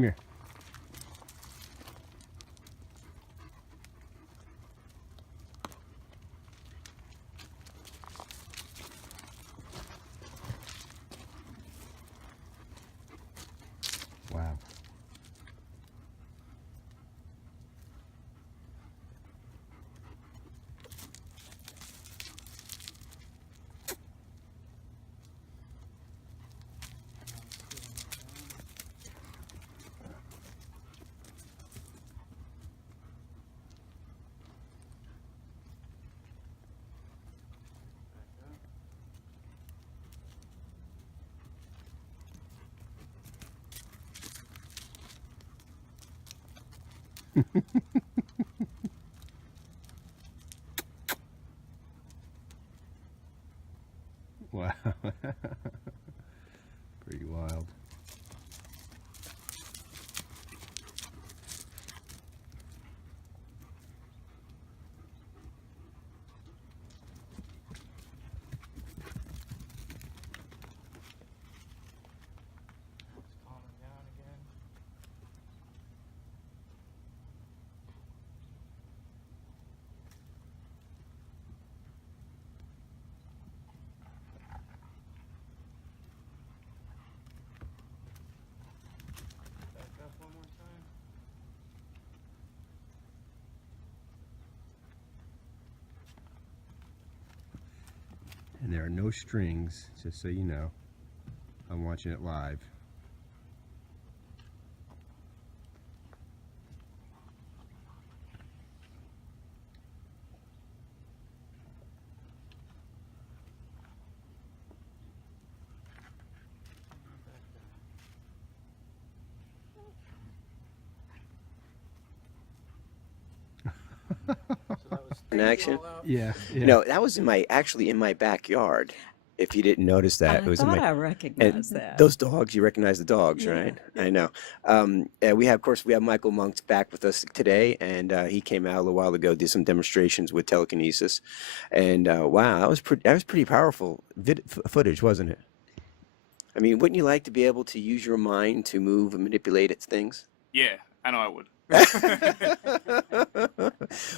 Come here. Wow. Wow. Pretty wild. And there are no strings, just so you know. I'm watching it live. In action. Yeah, yeah. No, that was actually in my backyard. If you didn't notice that, it was in my. I recognized And that. those dogs, you recognize the dogs, Yeah, right? yeah. I know. We have, of course, we have Michael Monks back with us today, and he came out a little while ago, did some demonstrations with telekinesis, and wow, that was pretty powerful footage, wasn't it? I mean, wouldn't you like to be able to use your mind to move and manipulate things? Yeah, I know I would.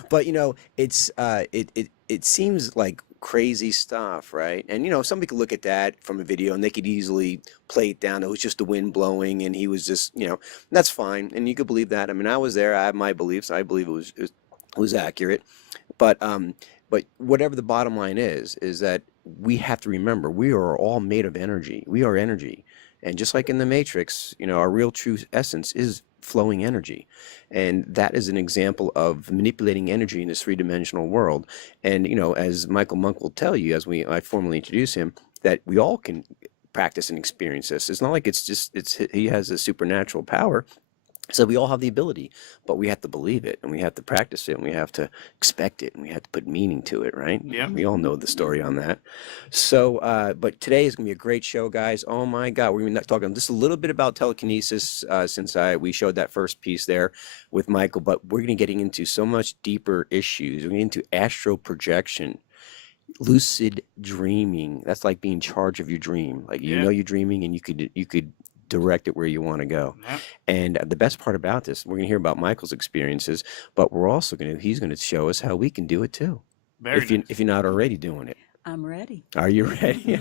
But you know, it seems like crazy stuff, right? And you know, somebody could look at that from a video and they could easily play it down. It was just the wind blowing, and he was just, you know, that's fine, and you could believe that. I mean, I was there. I have my beliefs. I believe it was accurate. But whatever the bottom line is that we have to remember we are all made of energy. We are energy, and just like in the Matrix, you know, our real true essence is flowing energy, and that is an example of manipulating energy in this three-dimensional world. And you know, as Michael Monk will tell you, as I formally introduce him, that we all can practice and experience this. It's not like he has a supernatural power. So we all have the ability, but we have to believe it, and we have to practice it, and we have to expect it, and we have to put meaning to it, right? Yeah. We all know the story on that. So, but today is going to be a great show, guys. Oh my God, we're going to be talking just a little bit about telekinesis since we showed that first piece there with Michael, but we're going to be getting into so much deeper issues. We're getting into astral projection. Lucid dreaming. That's like being in charge of your dream. Like you Yeah. know you're dreaming, and you could direct it where you want to go. Yeah. And the best part about this, we're going to hear about Michael's experiences, but we're also he's going to show us how we can do it too. Very nice. If you're not already doing it. I'm ready. Are you ready?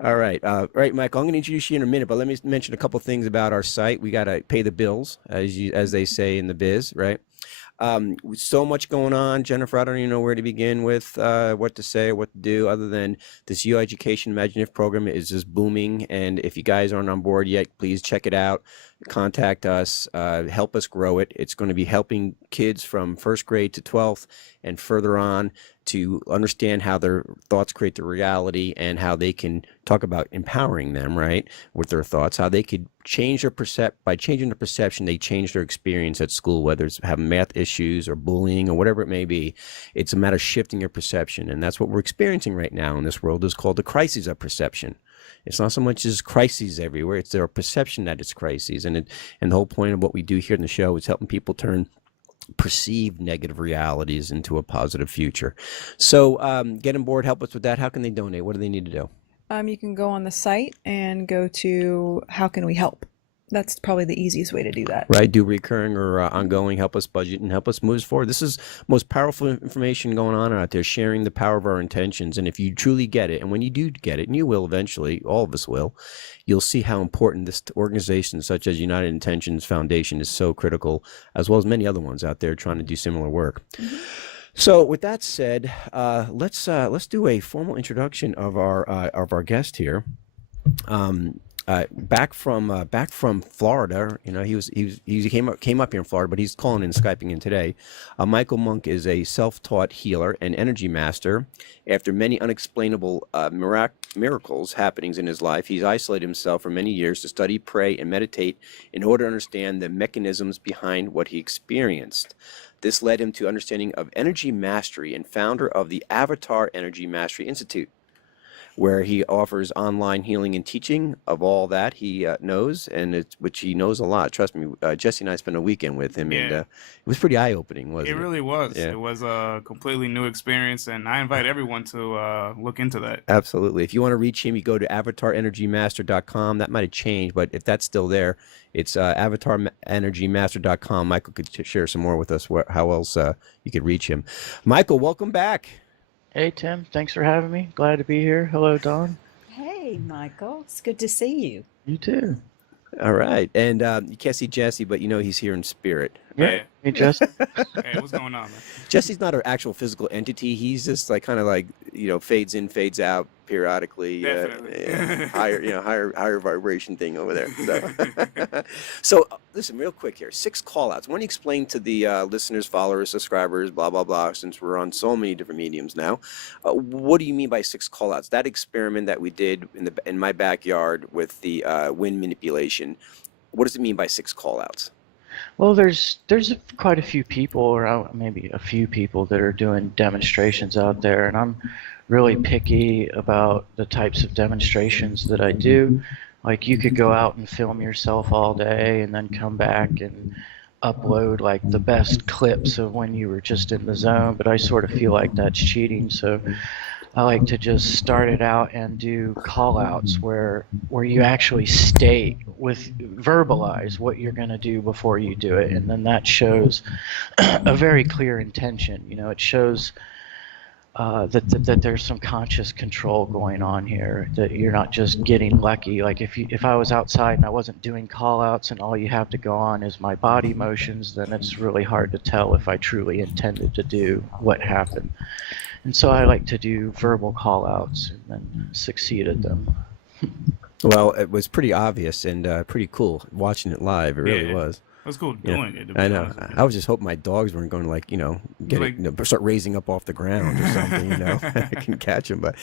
All right. Right, Michael, I'm going to introduce you in a minute, but let me mention a couple things about our site. We got to pay the bills, as they say in the biz, right? With so much going on, Jennifer, I don't even know where to begin with, what to say, what to do, other than this U Education Imaginative program is just booming. And if you guys aren't on board yet, please check it out. Contact us, help us grow it. It's going to be helping kids from first grade to 12th and further on to understand how their thoughts create the reality, and how they can talk about empowering them, right, with their thoughts, how they could change their by changing their perception, they change their experience at school, whether it's having math issues or bullying or whatever it may be. It's a matter of shifting your perception, and that's what we're experiencing right now in this world, is called the crises of perception. It's not so much as crises everywhere, it's their perception that it's crises. And the whole point of what we do here in the show is helping people turn perceived negative realities into a positive future. So get on board, help us with that. How can they donate? What do they need to do? You can go on the site and go to how can we help. That's probably the easiest way to do that. Right, do recurring or ongoing, help us budget and help us move us forward. This is most powerful information going on out there, sharing the power of our intentions. And if you truly get it, and when you do get it, and you will eventually, all of us will, you'll see how important this organization such as United Intentions Foundation is so critical, as well as many other ones out there trying to do similar work. So with that said, let's do a formal introduction of our guest here. Back from Florida, you know, he came up here in Florida, but he's calling and Skyping in today. Michael Monk is a self-taught healer and energy master. After many unexplainable miracles happenings in his life, he's isolated himself for many years to study, pray, and meditate in order to understand the mechanisms behind what he experienced. This led him to understanding of energy mastery and founder of the Avatar Energy Mastery Institute, where he offers online healing and teaching of all that he knows, and which he knows a lot. Trust me, Jesse and I spent a weekend with him, and it was pretty eye-opening, wasn't it? It really was. Yeah. It was a completely new experience, and I invite everyone to look into that. Absolutely. If you want to reach him, you go to avatarenergymaster.com. That might have changed, but if that's still there, it's avatarenergymaster.com. Michael could share some more with us how else you could reach him. Michael, welcome back. Hey, Tim. Thanks for having me. Glad to be here. Hello, Dawn. Hey, Michael. It's good to see you. You too. All right. And you can't see Jesse, but you know he's here in spirit. Yeah. Hey, Justin. Hey, what's going on, man? Jesse's not an actual physical entity. He's just like kind of like, you know, fades in, fades out periodically. Definitely. Higher vibration thing over there. So listen, real quick here. 6 call outs. Why don't you explain to the listeners, followers, subscribers, blah, blah, blah, since we're on so many different mediums now. What do you mean by 6 call outs? That experiment that we did in my backyard with the wind manipulation, what does it mean by 6 call outs? Well, there's quite a few people, or maybe a few people that are doing demonstrations out there, and I'm really picky about the types of demonstrations that I do. Like, you could go out and film yourself all day and then come back and upload like the best clips of when you were just in the zone, but I sort of feel like that's cheating. So I like to just start it out and do call outs where you actually state verbalize what you're going to do before you do it, and then that shows a very clear intention. You know, it shows that there's some conscious control going on here, that you're not just getting lucky. Like if I was outside and I wasn't doing call outs and all you have to go on is my body motions, then it's really hard to tell if I truly intended to do what happened. And so I like to do verbal call-outs and then succeed at them. Well, it was pretty obvious and pretty cool watching it live. It really was. It was cool doing it. I know. I was just hoping my dogs weren't going to, like, you know, start raising up off the ground or something, you know. I can catch them, but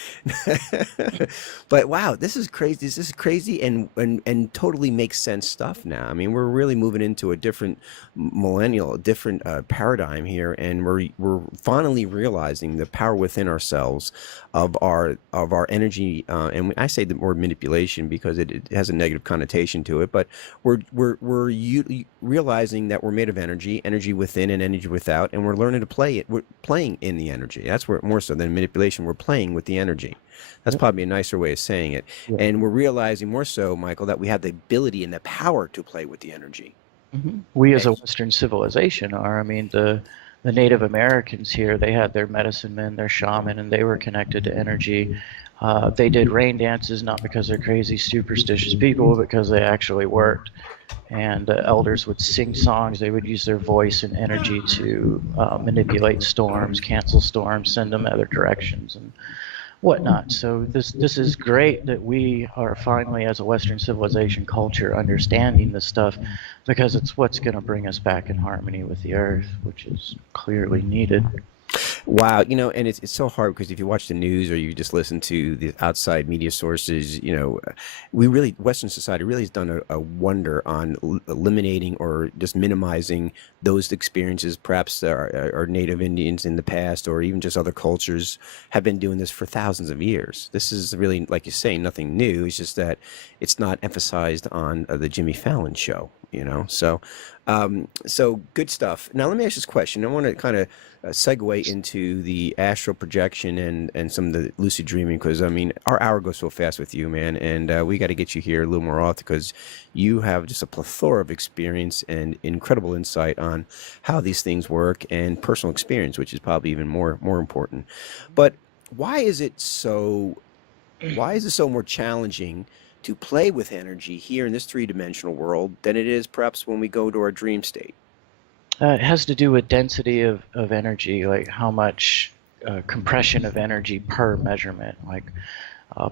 wow, this is crazy. This is crazy and totally makes sense stuff now. I mean, we're really moving into a different different paradigm here, and we're finally realizing the power within ourselves of our energy. And I say the word manipulation because it has a negative connotation to it, but we're realizing that we're made of energy within and energy without, and we're learning to play it. We're playing in the energy. That's where, more so than manipulation, we're playing with the energy. That's probably a nicer way of saying it. Yeah. And we're realizing more so, Michael, that we have the ability and the power to play with the energy. Mm-hmm. We as a Western civilization are. I mean, the Native Americans here, they had their medicine men, their shaman, and they were connected to energy. They did rain dances not because they're crazy, superstitious people, but because they actually worked. And elders would sing songs. They would use their voice and energy to manipulate storms, cancel storms, send them other directions, and whatnot. So this is great that we are finally, as a Western civilization culture, understanding this stuff, because it's what's going to bring us back in harmony with the earth, which is clearly needed. Wow, you know, and it's so hard because if you watch the news or you just listen to the outside media sources, you know, Western society really has done a wonder on eliminating or just minimizing those experiences. Perhaps our Native Indians in the past, or even just other cultures, have been doing this for thousands of years. This is really, like you say, nothing new. It's just that it's not emphasized on the Jimmy Fallon show. you know. So good stuff. Now let me ask this question. I want to kind of segue into the astral projection and some of the lucid dreaming, because I mean our hour goes so fast with you, man, and we got to get you here a little more often because you have just a plethora of experience and incredible insight on how these things work and personal experience, which is probably even more important. But why is it so more challenging to play with energy here in this three-dimensional world than it is perhaps when we go to our dream state? It has to do with density of energy, like how much compression of energy per measurement, like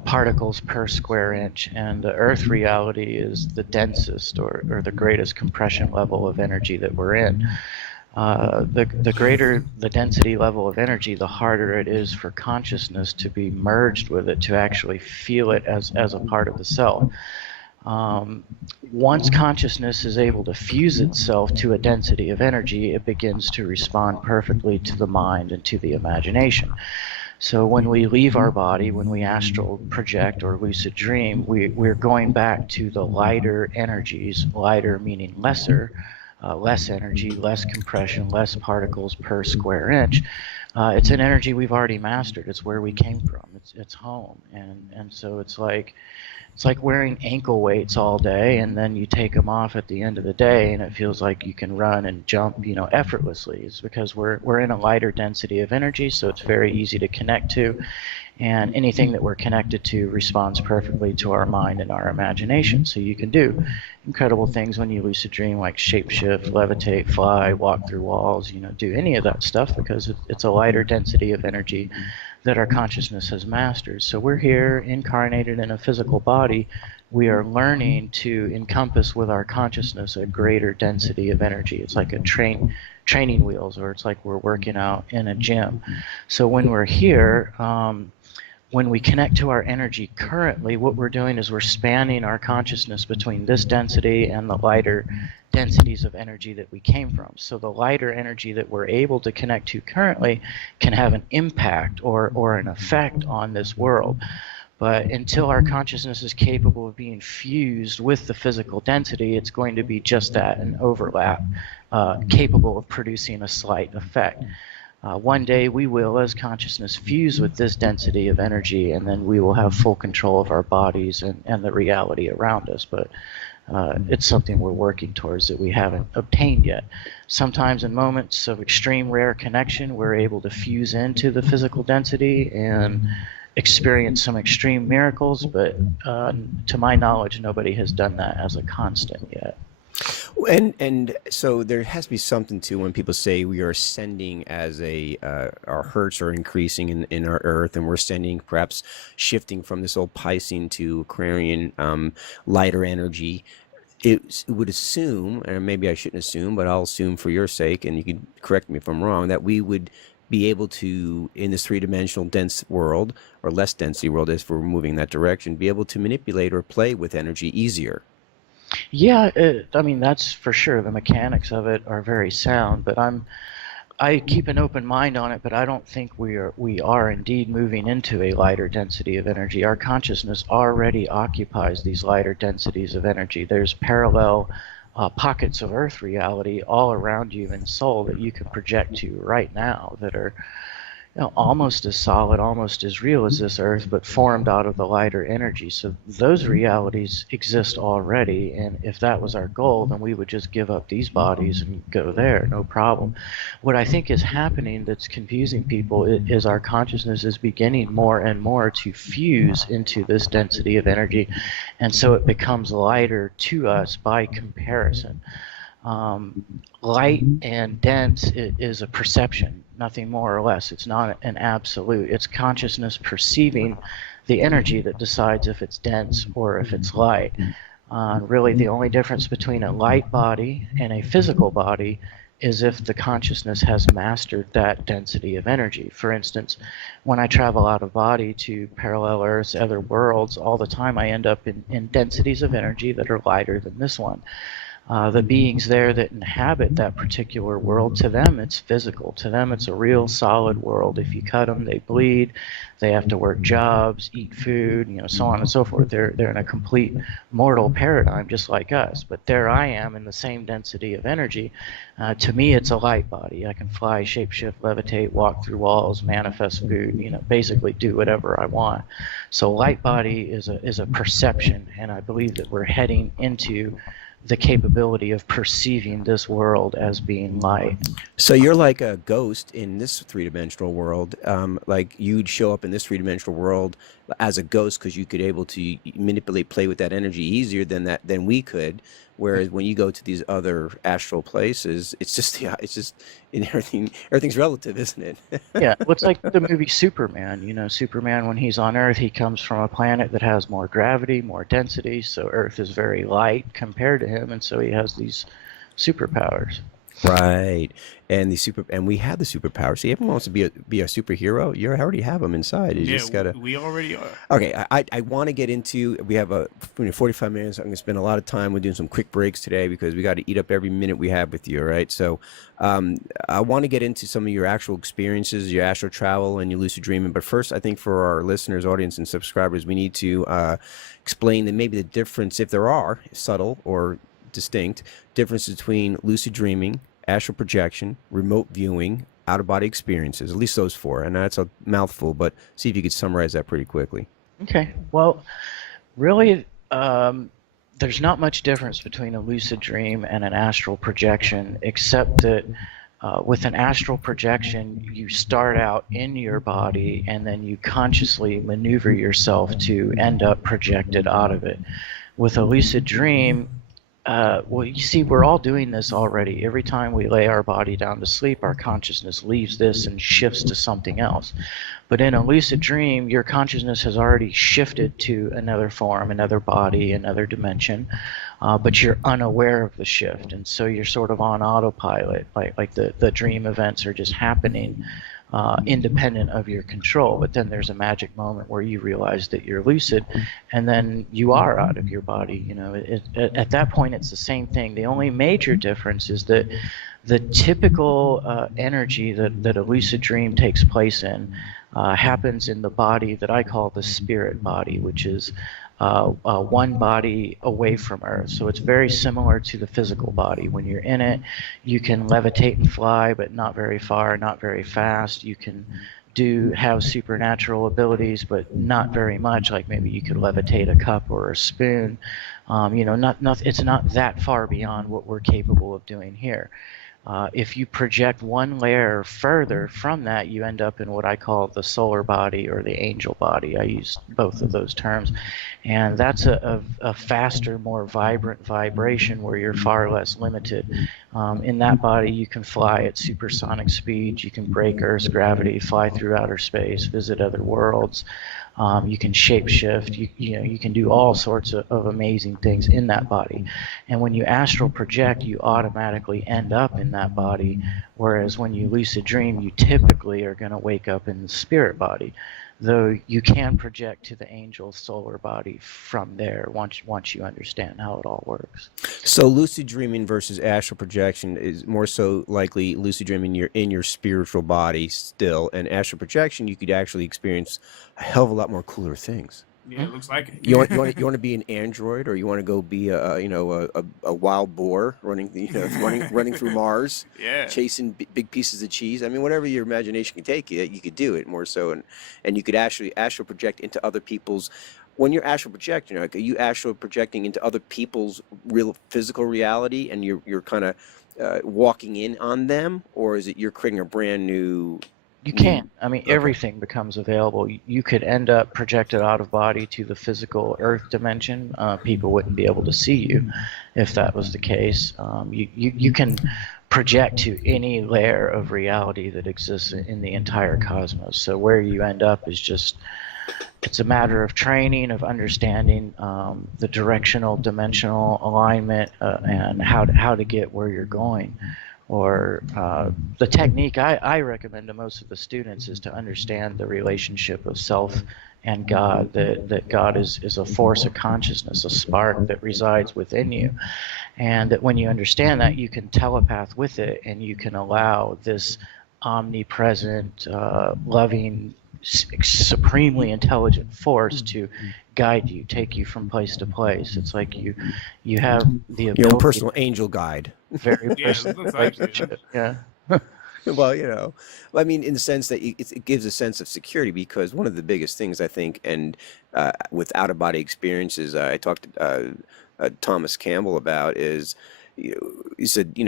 particles per square inch. And the Earth reality is the densest or the greatest compression level of energy that we're in. The greater the density level of energy, the harder it is for consciousness to be merged with it, to actually feel it as a part of the self. Once consciousness is able to fuse itself to a density of energy, it begins to respond perfectly to the mind and to the imagination. So when we leave our body, when we astral project or lucid dream, we're going back to the lighter energies, lighter meaning lesser, less energy, less compression, less particles per square inch. It's an energy we've already mastered. It's where we came from. It's home, and so it's like wearing ankle weights all day, and then you take them off at the end of the day, and it feels like you can run and jump, effortlessly. It's because we're in a lighter density of energy, so it's very easy to connect to, and anything that we're connected to responds perfectly to our mind and our imagination. So you can do incredible things when you lucid dream, like shapeshift, levitate, fly, walk through walls, do any of that stuff because it's a lighter density of energy that our consciousness has mastered. So we're here incarnated in a physical body. We are learning to encompass with our consciousness a greater density of energy. It's like a training wheels, or it's like we're working out in a gym. So when we're here, when we connect to our energy currently, what we're doing is we're spanning our consciousness between this density and the lighter densities of energy that we came from. So the lighter energy that we're able to connect to currently can have an impact or an effect on this world. But until our consciousness is capable of being fused with the physical density, it's going to be just that, an overlap, capable of producing a slight effect. One day we will, as consciousness, fuse with this density of energy, and then we will have full control of our bodies and the reality around us. But it's something we're working towards that we haven't obtained yet. Sometimes in moments of extreme rare connection, we're able to fuse into the physical density and experience some extreme miracles, but to my knowledge, nobody has done that as a constant yet. And so there has to be something to when people say we are ascending as our hertz are increasing in our earth, and we're ascending, perhaps shifting from this old Piscean to Aquarian lighter energy. It would assume, and maybe I shouldn't assume, but I'll assume for your sake, and you can correct me if I'm wrong, that we would be able to, in this three-dimensional dense world, or less density world if we're moving that direction, be able to manipulate or play with energy easier. Yeah, I mean, that's for sure. The mechanics of it are very sound, but I keep an open mind on it, but I don't think we are indeed moving into a lighter density of energy. Our consciousness already occupies these lighter densities of energy. There's parallel pockets of Earth reality all around you in soul that you can project to right now that are almost as solid, almost as real as this Earth, but formed out of the lighter energy. So those realities exist already, and if that was our goal, then we would just give up these bodies and go there, no problem. What I think is happening that's confusing people is our consciousness is beginning more and more to fuse into this density of energy, and so it becomes lighter to us by comparison. Light and dense is a perception, nothing more or less. It's not an absolute. It's consciousness perceiving the energy that decides if it's dense or if it's light. Really, the only difference between a light body and a physical body is if the consciousness has mastered that density of energy. For instance, when I travel out of body to parallel Earths, other worlds, all the time I end up in densities of energy that are lighter than this one. the beings there that inhabit that particular world, to them it's physical. To them it's a real solid world. If you cut them, they bleed. They have to work jobs, eat food, so on and so forth. They're in a complete mortal paradigm, just like us. But there I am in the same density of energy. To me, it's a light body. I can fly, shapeshift, levitate, walk through walls, manifest food. Basically do whatever I want. So light body is a perception, and I believe that we're heading into the capability of perceiving this world as being light. So you're like a ghost in this three-dimensional world. Like you'd show up in this three-dimensional world as a ghost because you could able to manipulate, play with that energy easier than we could. Whereas when you go to these other astral places, it's just everything's relative, isn't it? Yeah, well, it's like the movie Superman. Superman, when he's on Earth, he comes from a planet that has more gravity, more density, so Earth is very light compared to him, and so he has these superpowers. Right, and we have the superpower. See, everyone wants to be a superhero. You already have them inside. You just gotta. We already are. Okay, I want to get into. We have 45 minutes. I'm gonna spend a lot of time. We're doing some quick breaks today because we got to eat up every minute we have with you. All right, so I want to get into some of your actual experiences, your astral travel, and your lucid dreaming. But first, I think for our listeners, audience, and subscribers, we need to explain that maybe the difference, if there are subtle or distinct differences between lucid dreaming, astral projection, remote viewing, out-of-body experiences, at least those four. And that's a mouthful, but see if you could summarize that pretty quickly. Okay. Well, really, there's not much difference between a lucid dream and an astral projection, except that with an astral projection, you start out in your body and then you consciously maneuver yourself to end up projected out of it. With a lucid dream, well, you see, we're all doing this already. Every time we lay our body down to sleep, our consciousness leaves this and shifts to something else. But in a lucid dream, your consciousness has already shifted to another form, another body, another dimension, but you're unaware of the shift. And so you're sort of on autopilot, like the dream events are just happening independent of your control. But then there's a magic moment where you realize that you're lucid, and then you are out of your body. At that point, it's the same thing. The only major difference is that the typical energy that a lucid dream takes place in happens in the body that I call the spirit body, which is one body away from Earth. So it's very similar to the physical body. When you're in it, you can levitate and fly, but not very far, not very fast. You can have supernatural abilities, but not very much. Like maybe you could levitate a cup or a spoon. It's not that far beyond what we're capable of doing here. If you project one layer further from that, you end up in what I call the solar body or the angel body. I use both of those terms. And that's a faster, more vibrant vibration where you're far less limited. In that body, you can fly at supersonic speeds. You can break Earth's gravity, fly through outer space, visit other worlds. You can shapeshift. You can do all sorts of amazing things in that body. And when you astral project, you automatically end up in that body. Whereas when you lucid dream, you typically are going to wake up in the spirit body. Though you can project to the angel solar body from there once you understand how it all works. So lucid dreaming versus astral projection is more so likely lucid dreaming you're in your spiritual body still, and astral projection you could actually experience a hell of a lot more cooler things. Yeah, it looks like it. You want to be an android, or you want to go be a wild boar running running through Mars, Yeah. chasing big pieces of cheese. I mean, whatever your imagination can take you could do it more so, and you could actually astral project into other people's. When you're astral projecting, are you astral projecting into other people's real physical reality, and you're kind of walking in on them, or is it you're creating a brand new? You can. I mean, everything becomes available. You could end up projected out of body to the physical Earth dimension. People wouldn't be able to see you if that was the case. You can project to any layer of reality that exists in the entire cosmos. So where you end up is just, it's a matter of training, of understanding the directional, dimensional alignment, and how to get where you're going. or the technique I recommend to most of the students is to understand the relationship of self and God, that God is a force of consciousness, a spark that resides within you, and that when you understand that, you can telepath with it, and you can allow this omnipresent, loving, supremely intelligent force to guide you, take you from place to place. It's like you have the ability. Your own personal angel guide. Very Yeah, personal that's actually relationship. Yeah. Well, I mean, in the sense that it gives a sense of security, because one of the biggest things I think, and with out of body experiences, I talked to Thomas Campbell about is, he said,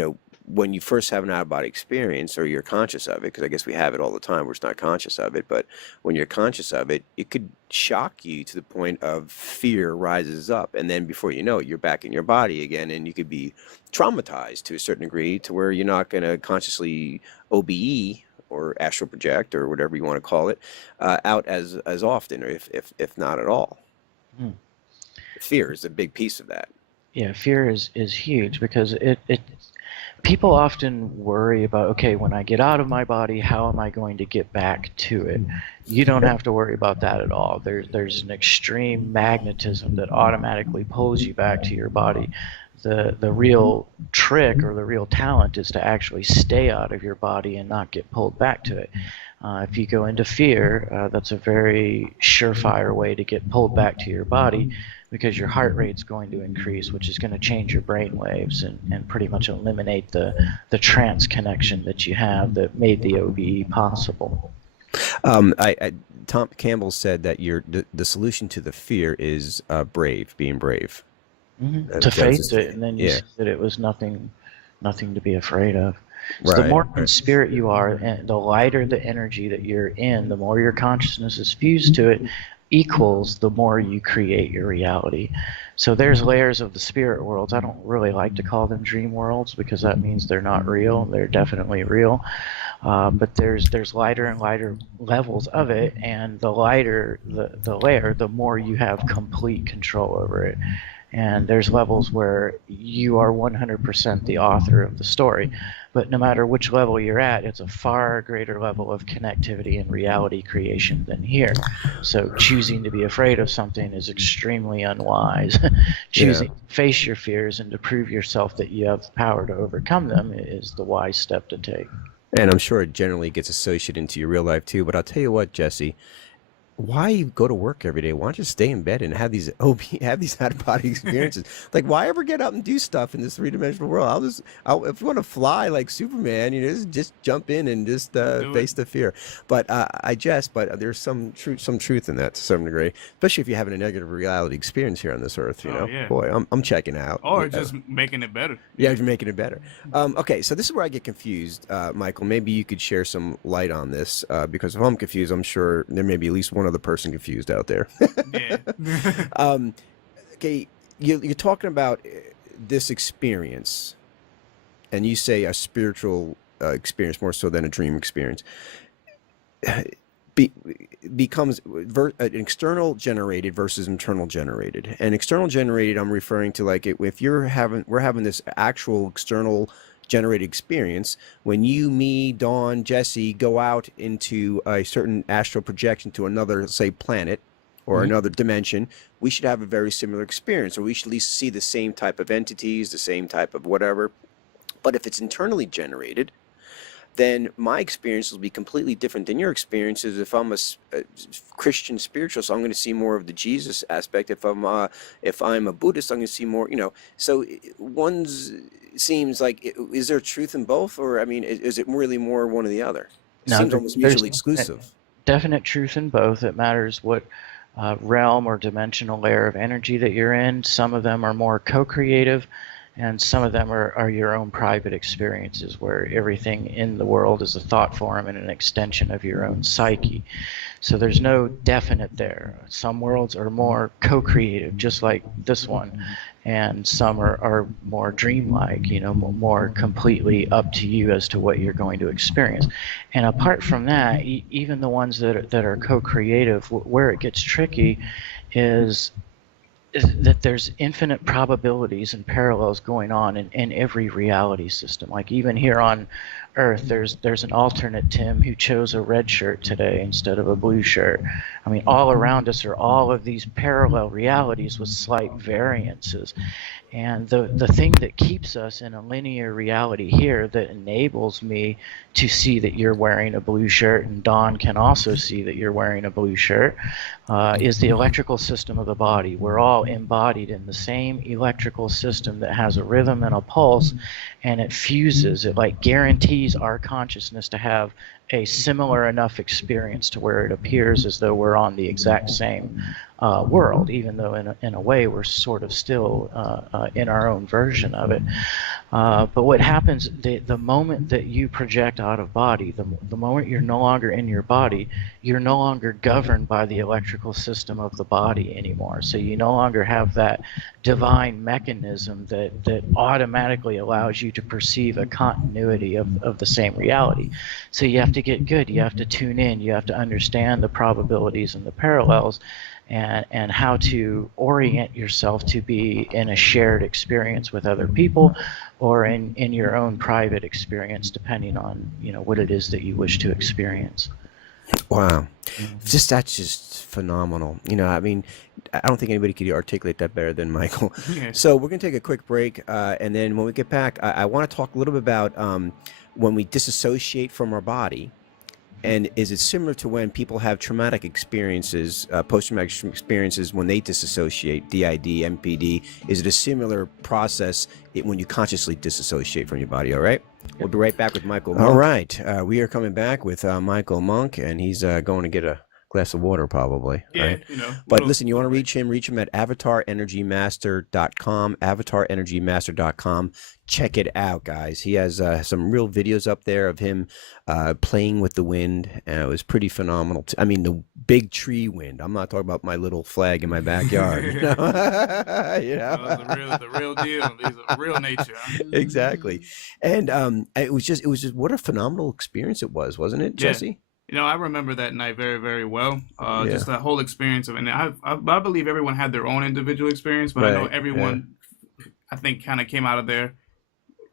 when you first have an out of body experience, or you're conscious of it, because I guess we have it all the time, we're just not conscious of it, but when you're conscious of it, it could shock you to the point of fear rises up, and then before you know it, you're back in your body again, and you could be traumatized to a certain degree to where you're not going to consciously OBE or astral project or whatever you want to call it out as often, or if not at all. Hmm. Fear is a big piece of that. Yeah, fear is huge, because it people often worry about, okay, when I get out of my body, how am I going to get back to it? You don't have to worry about that at all. There's an extreme magnetism that automatically pulls you back to your body. The real trick, or the real talent, is to actually stay out of your body and not get pulled back to it. If you go into fear, that's a very surefire way to get pulled back to your body, because your heart rate's going to increase, which is going to change your brain waves and pretty much eliminate the trance connection that you have that made the OBE possible. Tom Campbell said that the solution to the fear is being brave. Mm-hmm. To face it, and then you see that it was nothing to be afraid of. So the more in spirit you are, and the lighter the energy that you're in, the more your consciousness is fused to it, equals the more you create your reality. So there's layers of the spirit worlds. I don't really like to call them dream worlds, because that means they're not real. They're definitely real. But there's lighter and lighter levels of it, and the lighter the layer, the more you have complete control over it. And there's levels where you are 100% the author of the story. But no matter which level you're at, it's a far greater level of connectivity and reality creation than here. So choosing to be afraid of something is extremely unwise. Choosing to face your fears and to prove yourself that you have the power to overcome them is the wise step to take. And I'm sure it generally gets associated into your real life too. But I'll tell you what, Jesse, why go to work every day? Why don't you stay in bed and have these out-of-body experiences? Like, why ever get up and do stuff in this three-dimensional world? If you want to fly like Superman, just jump in and just face the fear. But but there's some truth in that to some degree, especially if you're having a negative reality experience here on this earth. Yeah. Boy, I'm checking out. Or just making it better. Yeah, you're making it better. Okay, so this is where I get confused, Michael. Maybe you could share some light on this, because if I'm confused, I'm sure there may be at least one other person confused out there. Yeah. Okay, you're talking about this experience, and you say a spiritual experience more so than a dream experience. Becomes an external generated versus internal generated. And external generated, I'm referring to, like, if we're having this actual external generated experience, when you, me, Dawn, Jesse go out into a certain astral projection to another, say, planet or another dimension, we should have a very similar experience, or we should at least see the same type of entities, the same type of whatever. But if it's internally generated, then my experience will be completely different than your experiences. If I'm a Christian spiritual, so I'm going to see more of the Jesus aspect. If I'm a Buddhist, I'm going to see more. So one's seems like, is there truth in both, or I mean, is it really more one or the other? It seems almost mutually exclusive. Definite truth in both. It matters what realm or dimensional layer of energy that you're in. Some of them are more co-creative, and some of them are your own private experiences, where everything in the world is a thought form and an extension of your own psyche. So there's no definite there. Some worlds are more co-creative, just like this one, and some are more dreamlike, more completely up to you as to what you're going to experience. And apart from that, even the ones that are co-creative, where it gets tricky is is that there's infinite probabilities and parallels going on in every reality system. Like even here on Earth, there's an alternate Tim who chose a red shirt today instead of a blue shirt. I mean, all around us are all of these parallel realities with slight variances. And the thing that keeps us in a linear reality here, that enables me to see that you're wearing a blue shirt, and Dawn can also see that you're wearing a blue shirt, is the electrical system of the body. We're all embodied in the same electrical system that has a rhythm and a pulse, and it fuses. It like guarantees our consciousness to have a similar enough experience to where it appears as though we're on the exact same world, even though in a way we're sort of still in our own version of it. But what happens the moment that you project out of body, the moment you're no longer in your body, you're no longer governed by the electrical system of the body anymore. So you no longer have that divine mechanism that automatically allows you to perceive a continuity of the same reality. So you have to get good. You have to tune in. You have to understand the probabilities and the parallels, and how to orient yourself to be in a shared experience with other people, or in your own private experience, depending on what it is that you wish to experience. Wow, that's just phenomenal. I mean, I don't think anybody could articulate that better than Michael. Yeah. So we're gonna take a quick break, and then when we get back, I want to talk a little bit about when we disassociate from our body. And is it similar to when people have traumatic experiences, post-traumatic experiences, when they disassociate, DID, MPD? Is it a similar process when you consciously disassociate from your body? All right? We'll be right back with Michael Monk. All right. We are coming back with Michael Monk, and he's going to get a glass of water probably. Yeah, right? But listen, you want to reach him at avatarenergymaster.com, avatarenergymaster.com. Check it out, guys. He has some real videos up there of him playing with the wind. It was pretty phenomenal. I mean, the big tree wind. I'm not talking about my little flag in my backyard. The real deal. These are real nature. Huh? Exactly. And it was just what a phenomenal experience it was, wasn't it, Jesse? I remember that night very, very well. Just that whole experience of, and I believe everyone had their own individual experience, but I know everyone, I think, kind of came out of there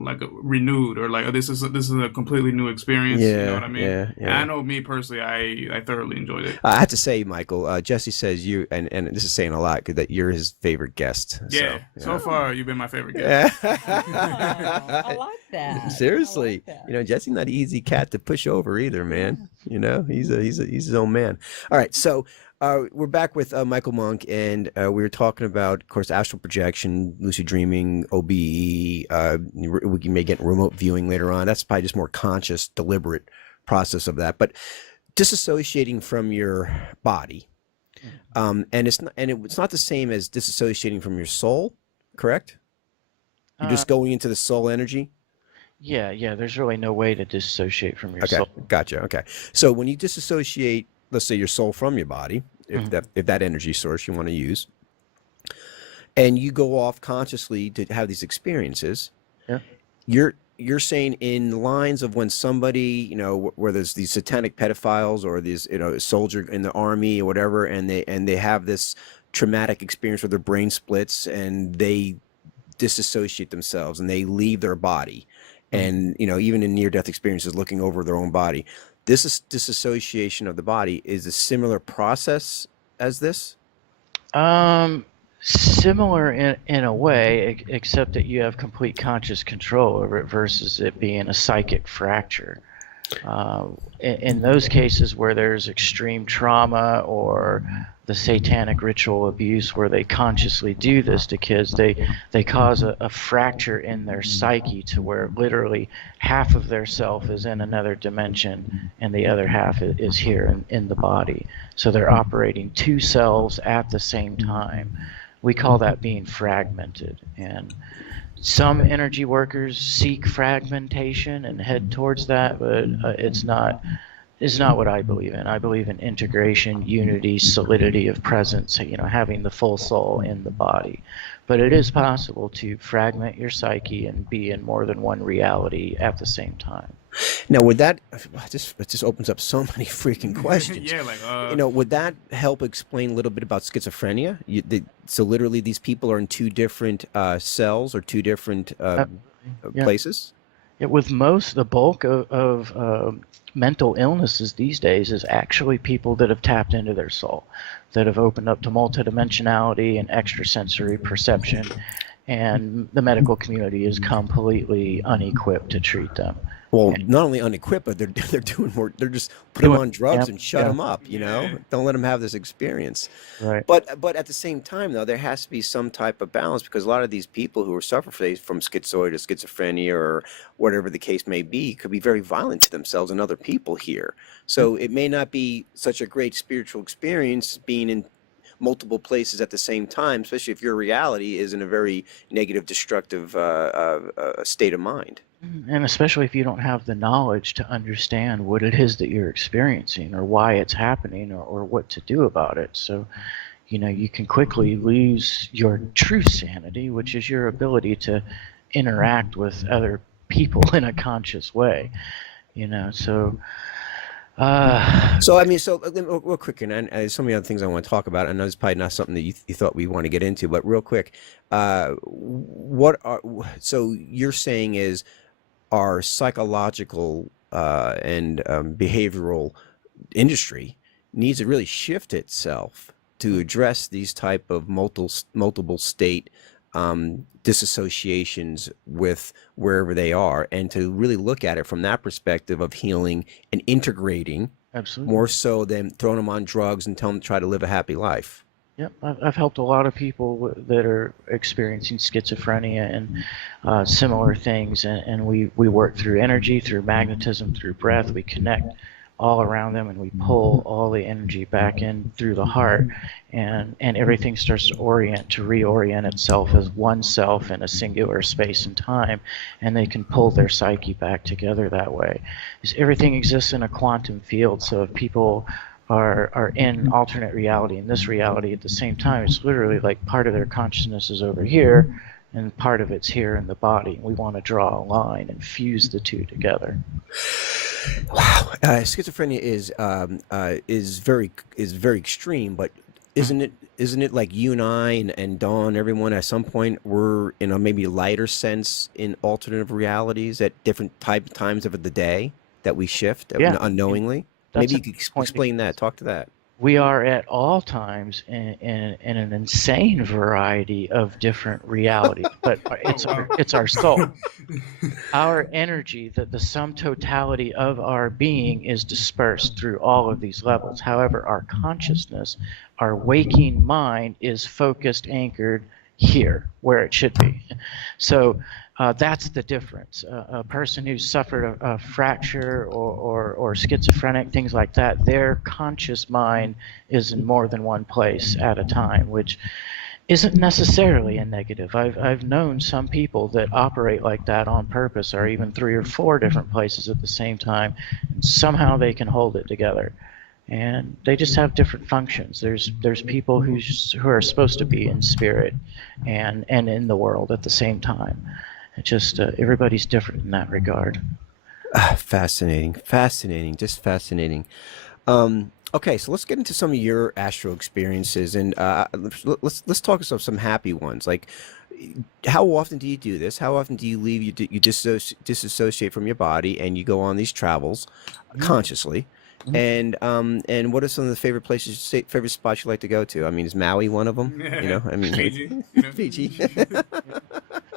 like renewed, or like, oh, this is a completely new experience. Yeah, you know what I mean? Yeah. And I know me personally, I thoroughly enjoyed it. I have to say, Michael, Jesse says you, and this is saying a lot, that you're his favorite guest. Yeah, so far you've been my favorite guest. I like that. Seriously, I like that. Jesse's not an easy cat to push over either, man. He's his own man. All right, so we're back with Michael Monk, and we were talking about, of course, astral projection, lucid dreaming, OBE. We may get remote viewing later on. That's probably just more conscious, deliberate process of that. But disassociating from your body, and it's not the same as disassociating from your soul, correct? You're just going into the soul energy. Yeah. There's really no way to dissociate from your soul. Gotcha. Okay. So when you disassociate, let's say, your soul from your body, if that energy source you want to use, and you go off consciously to have these experiences, you're saying in lines of when somebody, where there's these satanic pedophiles or these, soldier in the army or whatever, and they have this traumatic experience where their brain splits and they disassociate themselves and they leave their body. And, even in near-death experiences, looking over their own body. This disassociation of the body is a similar process as this? Similar in a way, except that you have complete conscious control over it versus it being a psychic fracture. In those cases where there's extreme trauma or the satanic ritual abuse where they consciously do this to kids, they cause a fracture in their psyche to where literally half of their self is in another dimension and the other half is here in the body. So they're operating two selves at the same time. We call that being fragmented. And some energy workers seek fragmentation and head towards that, but it's not what I believe in. I believe in integration, unity, solidity of presence, having the full soul in the body. But it is possible to fragment your psyche and be in more than one reality at the same time. Now, would that it just opens up so many freaking questions? Yeah, like Would that help explain a little bit about schizophrenia? So literally, these people are in two different cells or two different Yeah. places. Yeah, with the bulk of mental illnesses these days is actually people that have tapped into their soul, that have opened up to multidimensionality and extrasensory perception, and the medical community is completely unequipped to treat them. Well, not only unequipped, but they're doing more. They're just put them on drugs and shut them up. Don't let them have this experience. Right. But at the same time, though, there has to be some type of balance, because a lot of these people who are suffering from schizoid or schizophrenia or whatever the case may be could be very violent to themselves and other people here. So it may not be such a great spiritual experience being in multiple places at the same time, especially if your reality is in a very negative, destructive state of mind. And especially if you don't have the knowledge to understand what it is that you're experiencing or why it's happening or what to do about it. So, you can quickly lose your true sanity, which is your ability to interact with other people in a conscious way. So real quick, and so many other things I want to talk about. I know it's probably not something that you thought we want to get into, but real quick, so you're saying is our psychological and behavioral industry needs to really shift itself to address these type of multiple state disassociations with wherever they are, and to really look at it from that perspective of healing and integrating. Absolutely. More so than throwing them on drugs and telling them to try to live a happy life. Yep, I've helped a lot of people that are experiencing schizophrenia and similar things, and we work through energy, through magnetism, through breath. We connect all around them, and we pull all the energy back in through the heart, and everything starts to reorient itself as one self in a singular space and time, and they can pull their psyche back together that way. Because everything exists in a quantum field, so if people are in alternate reality and this reality at the same time, it's literally like part of their consciousness is over here and part of it's here in the body. We want to draw a line and fuse the two together. Wow, schizophrenia is very extreme, but isn't it like you and I and Dawn, everyone at some point were in a maybe lighter sense in alternative realities at different times of the day that we shift unknowingly? Maybe you could explain that. Talk to that. We are at all times in an insane variety of different realities, but it's our soul. Our energy, the sum totality of our being, is dispersed through all of these levels. However, our consciousness, our waking mind, is focused, anchored here, where it should be. So that's the difference. A person who's suffered a fracture or schizophrenic, things like that, their conscious mind is in more than one place at a time, which isn't necessarily a negative. I've known some people that operate like that on purpose, or even 3 or 4 different places at the same time, and somehow they can hold it together. And they just have different functions. There's people who are supposed to be in spirit and in the world at the same time. It's just everybody's different in that regard. Fascinating, just fascinating. Okay, so let's get into some of your astral experiences, and let's talk about some happy ones. Like, how often do you do this? How often do you leave? You disassociate from your body, and you go on these travels consciously. And what are some of the favorite spots you like to go to? I mean, is Maui one of them? Fiji. Fiji.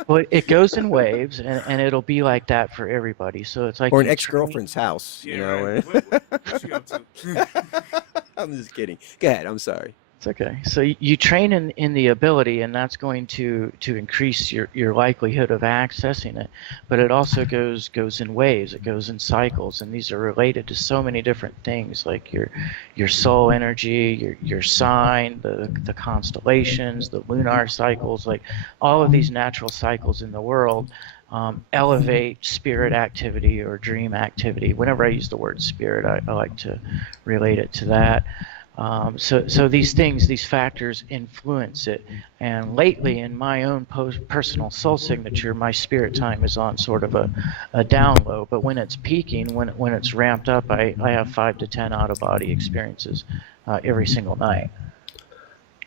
Well, it goes in waves, and it'll be like that for everybody. So it's like, or an ex-girlfriend's house, Right. What you up to? I'm just kidding. Go ahead. I'm sorry. It's okay. So you train in the ability, and that's going to increase your likelihood of accessing it. But it also goes in waves. It goes in cycles, and these are related to so many different things, like your soul energy, your sign, the constellations, the lunar cycles, like all of these natural cycles in the world. Elevate spirit activity or dream activity. Whenever I use the word spirit, I like to relate it to that. So these things, these factors influence it. And lately, in my own personal soul signature, my spirit time is on sort of a down low. But when it's peaking, when it's ramped up, I have 5 to 10 out-of-body experiences every single night.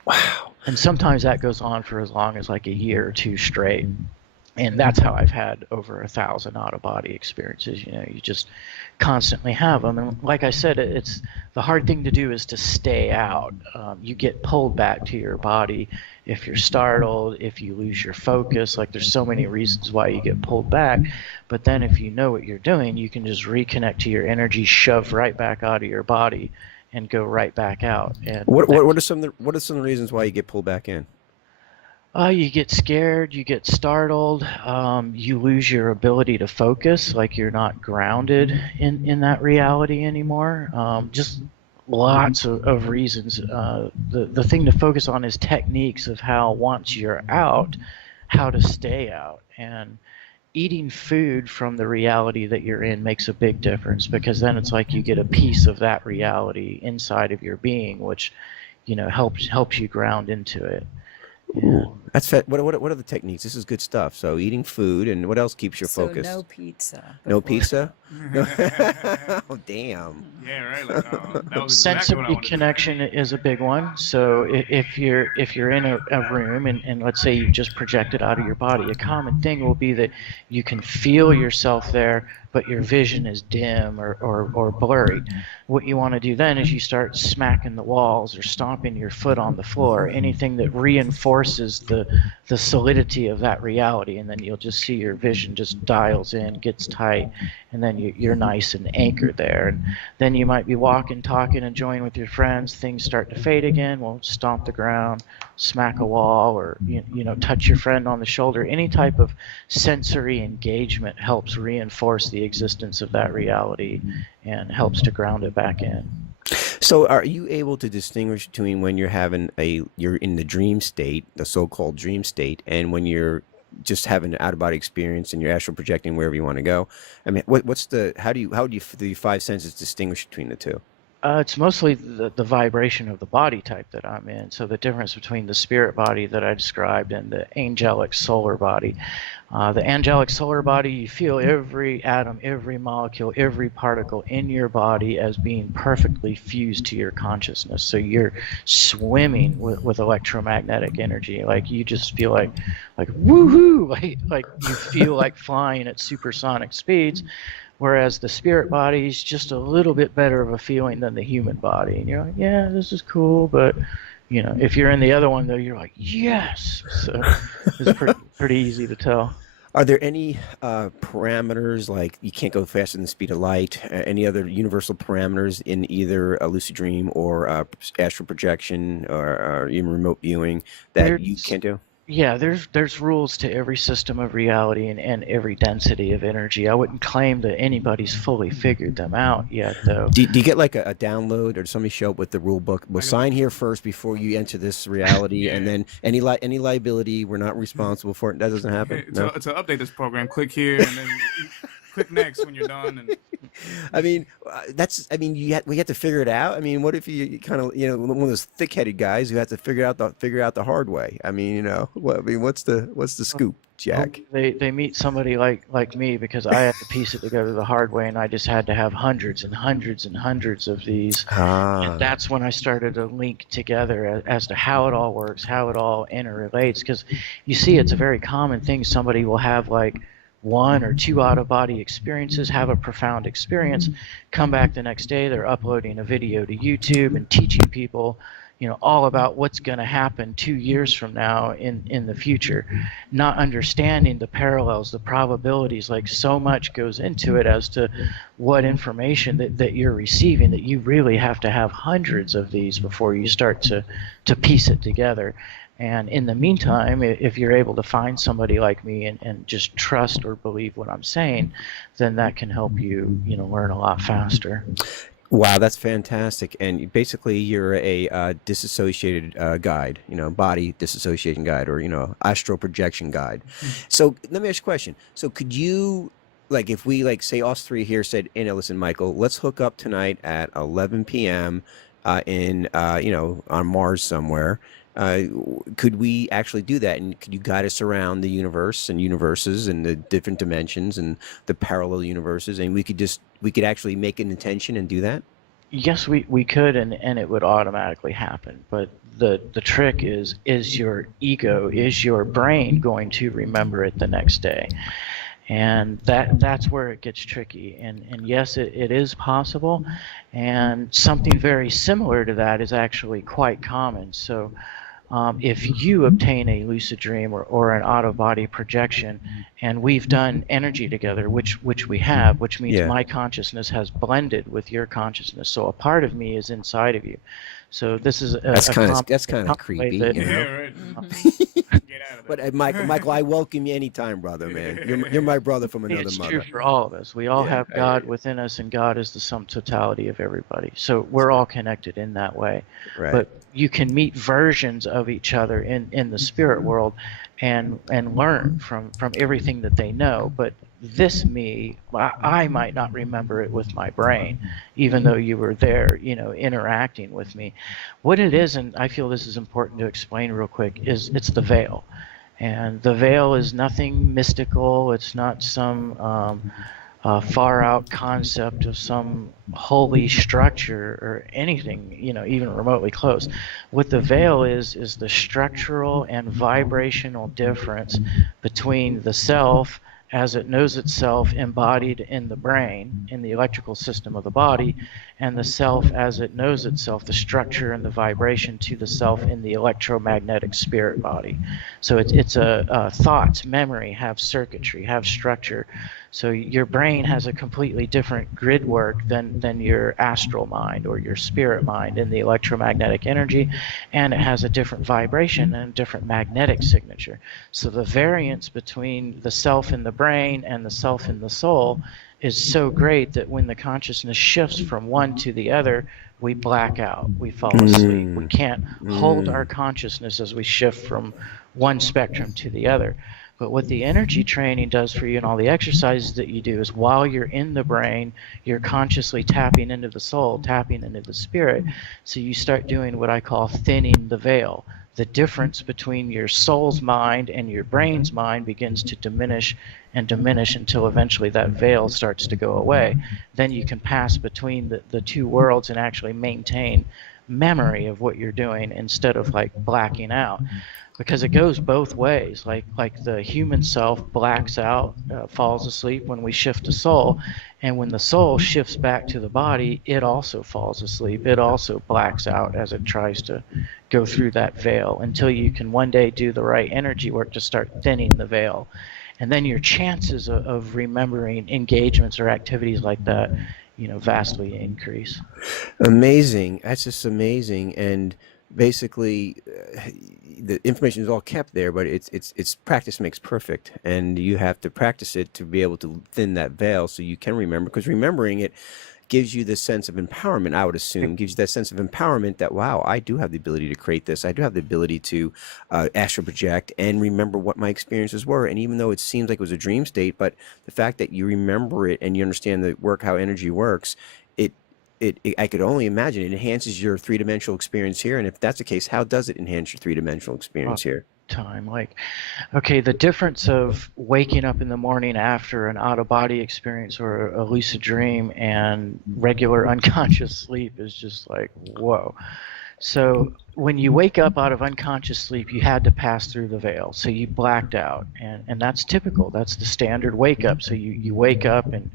Wow. And sometimes that goes on for as long as like a year or two straight. And that's how I've had over 1,000 out-of-body experiences. You know, you just constantly have them. And like I said, it's the hard thing to do is to stay out. You get pulled back to your body if you're startled, if you lose your focus. Like there's so many reasons why you get pulled back. But then if you know what you're doing, you can just reconnect to your energy, shove right back out of your body, and go right back out. And What are some of the reasons why you get pulled back in? You get scared, you get startled, you lose your ability to focus, like you're not grounded in that reality anymore. Just lots of reasons. The thing to focus on is techniques of how, once you're out, how to stay out. And eating food from the reality that you're in makes a big difference, because then it's like you get a piece of that reality inside of your being, which, you know, helps you ground into it. Yeah. That's what are the techniques? This is good stuff. So eating food, and what else keeps you focused? So no pizza. No pizza? Oh, damn. Yeah, right. Like, that was exactly Sensory what I wanted to do. connection is a big one. So if you're in a room and let's say you just projected out of your body, a common thing will be that you can feel yourself there, but your vision is dim or blurry. What you want to do then is you start smacking the walls or stomping your foot on the floor, anything that reinforces the solidity of that reality, and then you'll just see your vision just dials in, gets tight, and then you're nice and anchored there. And then you might be walking, talking, enjoying with your friends. Things start to fade again. Well, stomp the ground, smack a wall, or you know, touch your friend on the shoulder. Any type of sensory engagement helps reinforce the existence of that reality and helps to ground it back in. So are you able to distinguish between when you're you're in the dream state, the so-called dream state, and when you're just having an out-of-body experience and you're astral projecting wherever you want to go? I mean, how do the 5 senses distinguish between the two? It's mostly the vibration of the body type that I'm in. So the difference between the spirit body that I described and the angelic solar body. The angelic solar body, you feel every atom, every molecule, every particle in your body as being perfectly fused to your consciousness. So you're swimming with electromagnetic energy. Like you just feel like woohoo, like you feel like flying at supersonic speeds. Whereas the spirit body is just a little bit better of a feeling than the human body. And you're like, yeah, this is cool, but you know, if you're in the other one though, you're like, yes. So it's pretty easy to tell. Are there any parameters, like you can't go faster than the speed of light? Any other universal parameters in either a lucid dream or astral projection or even remote viewing that you can't do? Yeah, there's rules to every system of reality and every density of energy. I wouldn't claim that anybody's fully figured them out yet, though. Do you get like a download, or does somebody show up with the rule book? We'll sign here first before you enter this reality, and then any liability, we're not responsible for it. That doesn't happen. No? To update this program, click here and then click next when you're done. And I mean, we have to figure it out. I mean, what if you kind of, you know, one of those thick-headed guys who has to figure out the hard way? I mean, you know, what's the scoop, Jack? They meet somebody like me, because I had to piece it together the hard way, and I just had to have hundreds and hundreds and hundreds of these. And that's when I started to link together as to how it all works, how it all interrelates. Because you see, it's a very common thing. Somebody will have like 1 or 2 out-of-body experiences, have a profound experience, come back the next day, they're uploading a video to YouTube and teaching people, you know, all about what's going to happen 2 years from now in the future, not understanding the parallels, the probabilities. Like, so much goes into it as to what information that you're receiving, that you really have to have hundreds of these before you start to piece it together. And in the meantime, if you're able to find somebody like me and just trust or believe what I'm saying, then that can help you, you know, learn a lot faster. Wow, that's fantastic. And basically, you're a disassociated guide, you know, body disassociation guide, or, you know, astral projection guide. So let me ask you a question. So could you, like, if we, like, say us three here said, hey, now listen, Michael, let's hook up tonight at 11 p.m., on Mars somewhere. Could we actually do that? And could you guide us around the universe and universes and the different dimensions and the parallel universes? And we could actually make an intention and do that? Yes, we could, and it would automatically happen. But the trick is your ego, is your brain going to remember it the next day? And that's where it gets tricky. And yes, it is possible. And something very similar to that is actually quite common. So if you obtain a lucid dream or an out-of-body projection, and we've done energy together, which we have, which means my consciousness has blended with your consciousness. So a part of me is inside of you. So this is that's kind of creepy. That, you know? Yeah, right. Get out of there. But Michael, I welcome you anytime, brother, man. You're my brother from another it's mother. true for all of us. We all have God within us, and God is the sum totality of everybody. So we're all connected in that way. Right. But you can meet versions of each other in the spirit world and learn from everything that they know. But this me, I might not remember it with my brain, even though you were there, interacting with me. What it is, and I feel this is important to explain real quick, is it's the veil. And the veil is nothing mystical. It's not some far out concept of some holy structure or anything, even remotely close. What the veil is the structural and vibrational difference between the self as it knows itself embodied in the brain, in the electrical system of the body, and the self as it knows itself, the structure and the vibration to the self in the electromagnetic spirit body. So it's a thoughts, memory, have circuitry, have structure. So your brain has a completely different grid work than your astral mind or your spirit mind in the electromagnetic energy, and it has a different vibration and a different magnetic signature. So the variance between the self in the brain and the self in the soul is so great that when the consciousness shifts from one to the other, we black out, we fall asleep. We can't hold our consciousness as we shift from one spectrum to the other. But what the energy training does for you and all the exercises that you do is while you're in the brain, you're consciously tapping into the soul, tapping into the spirit. So you start doing what I call thinning the veil. The difference between your soul's mind and your brain's mind begins to diminish and diminish until eventually that veil starts to go away. Then you can pass between the two worlds and actually maintain memory of what you're doing instead of like blacking out. Because it goes both ways. Like the human self blacks out, falls asleep when we shift the soul, and when the soul shifts back to the body, it also falls asleep. It also blacks out as it tries to go through that veil until you can one day do the right energy work to start thinning the veil. And then your chances of remembering engagements or activities like that, vastly increase. Amazing. That's just amazing. And basically the information is all kept there, but it's practice makes perfect, and you have to practice it to be able to thin that veil so you can remember, because remembering it gives you this sense of empowerment, I would assume, gives you that sense of empowerment that, wow, I do have the ability to create this. I do have the ability to astral project and remember what my experiences were. And even though it seems like it was a dream state, but the fact that you remember it and you understand how energy works, I could only imagine it enhances your three-dimensional experience here. And if that's the case, how does it enhance your three-dimensional experience here? Time, okay, the difference of waking up in the morning after an out-of-body experience or a lucid dream and regular unconscious sleep is just like, whoa. So when you wake up out of unconscious sleep, you had to pass through the veil, so you blacked out, and that's typical. That's the standard wake up. So you wake up and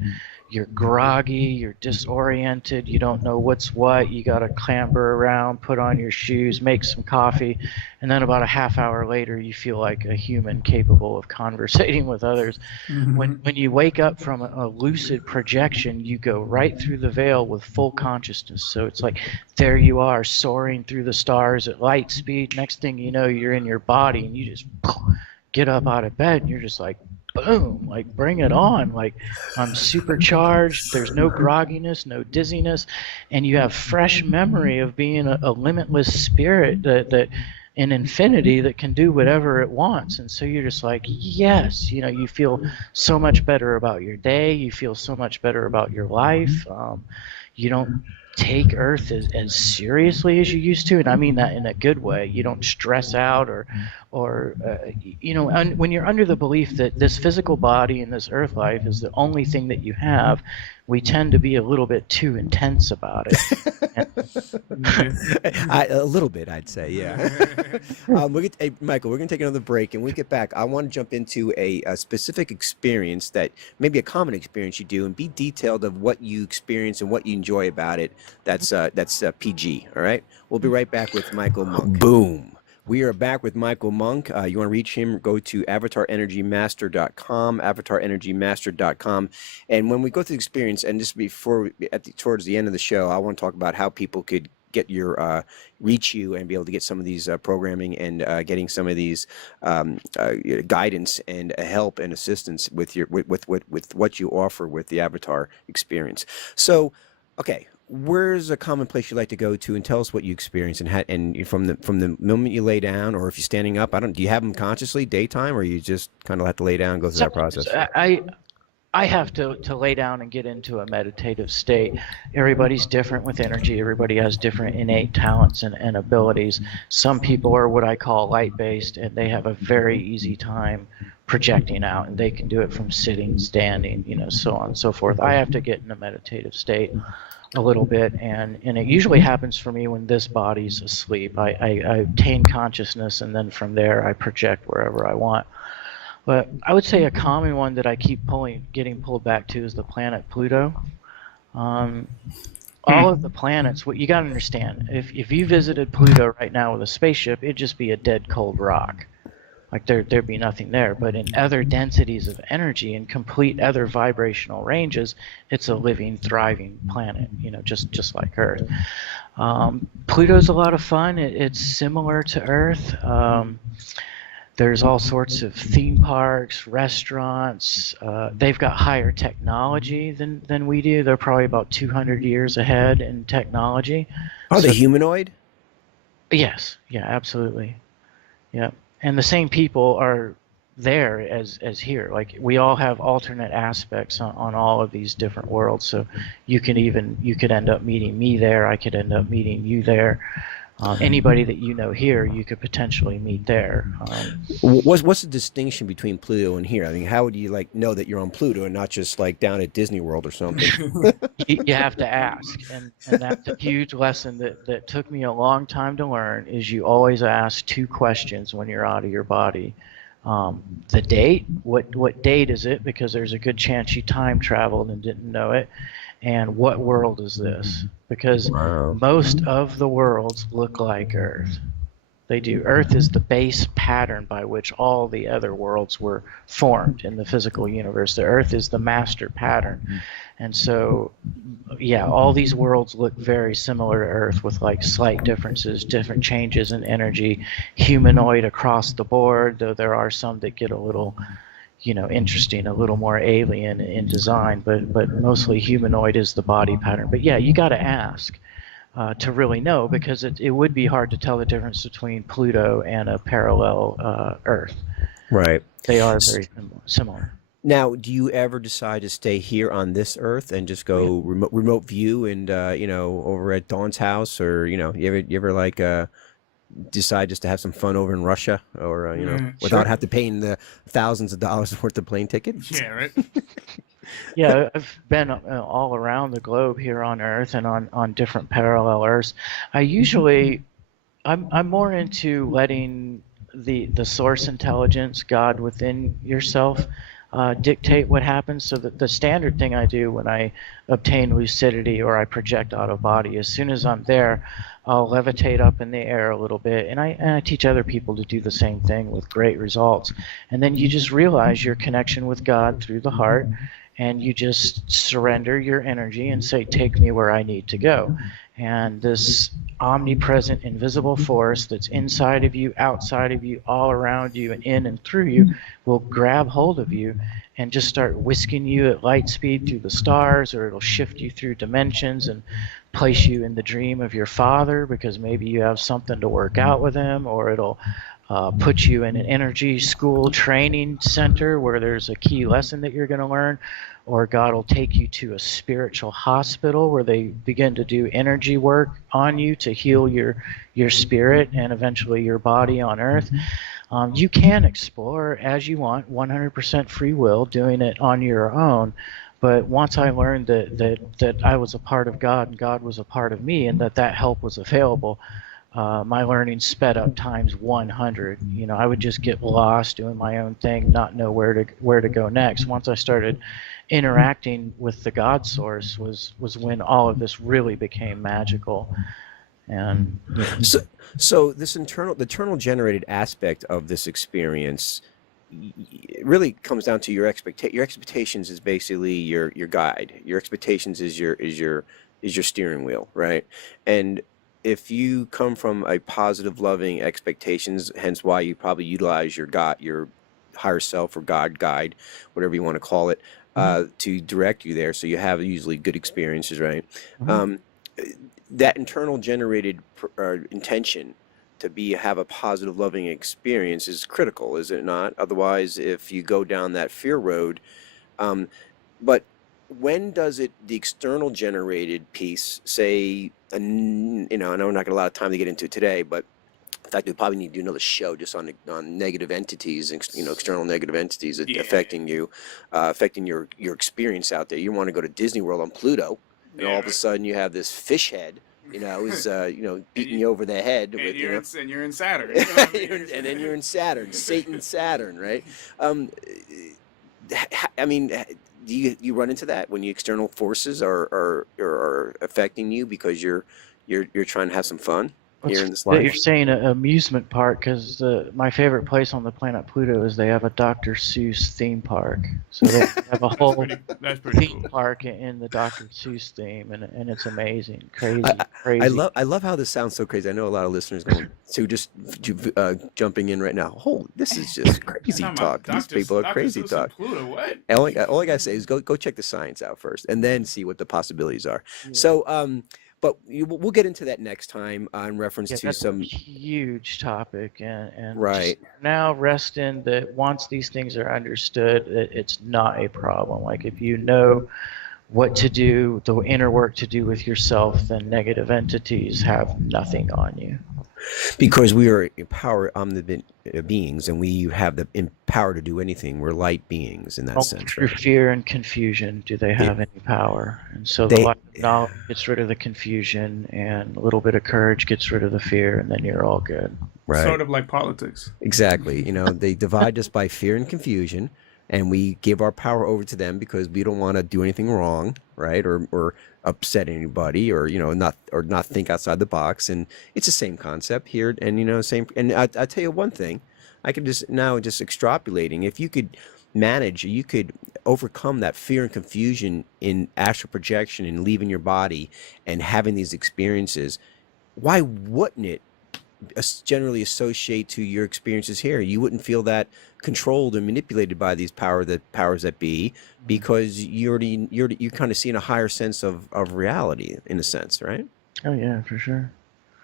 you're groggy, you're disoriented, you don't know what's what, you got to clamber around, put on your shoes, make some coffee, and then about a half hour later you feel like a human capable of conversating with others. When you wake up from a lucid projection, you go right through the veil with full consciousness. So it's like there you are soaring through the stars at light speed. Next thing you know, you're in your body and you just get up out of bed and you're just like, boom, like bring it on, like I'm supercharged, there's no grogginess, no dizziness, and you have fresh memory of being a limitless spirit that in infinity that can do whatever it wants. And so you're just like, yes, you feel so much better about your day, you feel so much better about your life. you don't take Earth as seriously as you used to, and I mean that in a good way. You don't stress out or when you're under the belief that this physical body and this Earth life is the only thing that you have, we tend to be a little bit too intense about it. A little bit, I'd say, yeah. Hey, Michael, we're going to take another break, and when we get back, I want to jump into a specific experience that maybe a common experience you do, and be detailed of what you experience and what you enjoy about it. That's PG, all right? We'll be right back with Michael Monk. Boom. We are back with Michael Monk. You want to reach him, go to avatarenergymaster.com, avatarenergymaster.com. And when we go through the experience, and this before towards the end of the show, I want to talk about how people could get your reach you and be able to get some of these programming and getting some of these guidance and help and assistance with your with what you offer with the Avatar experience. So, okay. Where's a common place you like to go to, and tell us what you experience and from the moment you lay down, or if you're standing up, do you have them consciously daytime, or you just kind of have to lay down and go through that process? I have to lay down and get into a meditative state. Everybody's different with energy. Everybody has different innate talents and abilities. Some people are what I call light-based, and they have a very easy time projecting out, and they can do it from sitting, standing, so on and so forth. I have to get in a meditative state a little bit, and it usually happens for me when this body's asleep. I obtain consciousness, and then from there I project wherever I want. But I would say a common one that I keep getting pulled back to is the planet Pluto. All of the planets, what you got to understand, if you visited Pluto right now with a spaceship, it'd just be a dead cold rock. Like there'd be nothing there. But in other densities of energy and complete other vibrational ranges, it's a living, thriving planet, just like Earth. Pluto's a lot of fun. It's similar to Earth. There's all sorts of theme parks, restaurants. They've got higher technology than we do. They're probably about 200 years ahead in technology. Are they humanoid? Yes. Yeah, absolutely. Yeah. And the same people are there as here. Like, we all have alternate aspects on all of these different worlds. So you could end up meeting me there. I could end up meeting you there. Anybody that you know here, you could potentially meet there. What's the distinction between Pluto and here? I mean, how would you know that you're on Pluto and not just down at Disney World or something? You have to ask, and that's a huge lesson that took me a long time to learn. Is you always ask two questions when you're out of your body. The date, what date is it? Because there's a good chance you time traveled and didn't know it. And what world is this? Because most of the worlds look like Earth. They do. Earth is the base pattern by which all the other worlds were formed in the physical universe. The Earth is the master pattern. And so, yeah, all these worlds look very similar to Earth with slight differences, different changes in energy, humanoid across the board, though there are some that get a little interesting, a little more alien in design, but mostly humanoid is the body pattern. But yeah, you got to ask to really know, because it would be hard to tell the difference between Pluto and a parallel Earth. Right. They are very similar. Now, do you ever decide to stay here on this Earth and just go remote view and over at Dawn's house, or you ever decide just to have some fun over in Russia, or without having to pay the thousands of dollars worth of plane tickets? Yeah, right. Yeah, I've been all around the globe here on Earth and on different parallel Earths. I'm more into letting the source intelligence, God within yourself, dictate what happens. So that the standard thing I do when I obtain lucidity or I project out of body, as soon as I'm there, I'll levitate up in the air a little bit, and I teach other people to do the same thing with great results. And then you just realize your connection with God through the heart, and you just surrender your energy and say, take me where I need to go. And this omnipresent, invisible force that's inside of you, outside of you, all around you, and in and through you will grab hold of you and just start whisking you at light speed through the stars, or it'll shift you through dimensions and place you in the dream of your father, because maybe you have something to work out with him, or it'll put you in an energy school training center where there's a key lesson that you're going to learn, or God will take you to a spiritual hospital where they begin to do energy work on you to heal your spirit and eventually your body on earth. You can explore as you want, 100% free will, doing it on your own. But once I learned that I was a part of God and God was a part of me, and that help was available, my learning sped up times 100. You know, I would just get lost doing my own thing, not know where to go next. Once I started interacting with the God source was when all of this really became magical. And so this the internal generated aspect of this experience, it really comes down to your expectations is basically your guide. Your expectations is your steering wheel, right? And if you come from a positive, loving expectations, hence why you probably utilize your higher self or God guide, whatever you want to call it, to direct you there. So you have usually good experiences, right? That internal generated intention to have a positive, loving experience is critical, is it not? Otherwise, if you go down that fear road, but when does the external generated piece, say, I know we're not got a lot of time to get into it today, but in fact, we probably need to do another show just on negative entities, external negative entities affecting you, affecting your experience out there. You want to go to Disney World on Pluto, and all of a sudden you have this fish head, is beating you over the head. And you're in Saturn. And then you're in Saturn, Saturn, right? I mean, do you run into that when the external forces are affecting you because you're trying to have some fun here in this life? You're saying an amusement park, because my favorite place on the planet Pluto is they have a Dr. Seuss theme park. So they have a whole theme park in the Dr. Seuss theme, and it's amazing, crazy. I love how this sounds so crazy. I know a lot of listeners going to just jumping in right now. Oh, this is just crazy talk. These people are crazy talk. Pluto, what? All I gotta say is go check the science out first, and then see what the possibilities are. Yeah. So but we'll get into that next time in reference to some huge topic, and right now rest in that once these things are understood, it's not a problem. Like if you know what to do, the inner work to do with yourself, then negative entities have nothing on you. Because we are empowered omnipotent beings, and we have the power to do anything. We're light beings in that sense. Through fear and confusion, do they have any power? And so the light of knowledge gets rid of the confusion, and a little bit of courage gets rid of the fear, and then you're all good. Right. Sort of like politics. Exactly. They divide us by fear and confusion, and we give our power over to them because we don't want to do anything wrong, right? Or upset anybody, or not think outside the box. And it's the same concept here, and same. And I tell you one thing, I could just extrapolating. If you could you could overcome that fear and confusion in astral projection and leaving your body and having these experiences. Why wouldn't it generally associate to your experiences here? You wouldn't feel that controlled or manipulated by these powers that be, because you're kind of seeing a higher sense of reality in a sense, right? Oh yeah, for sure.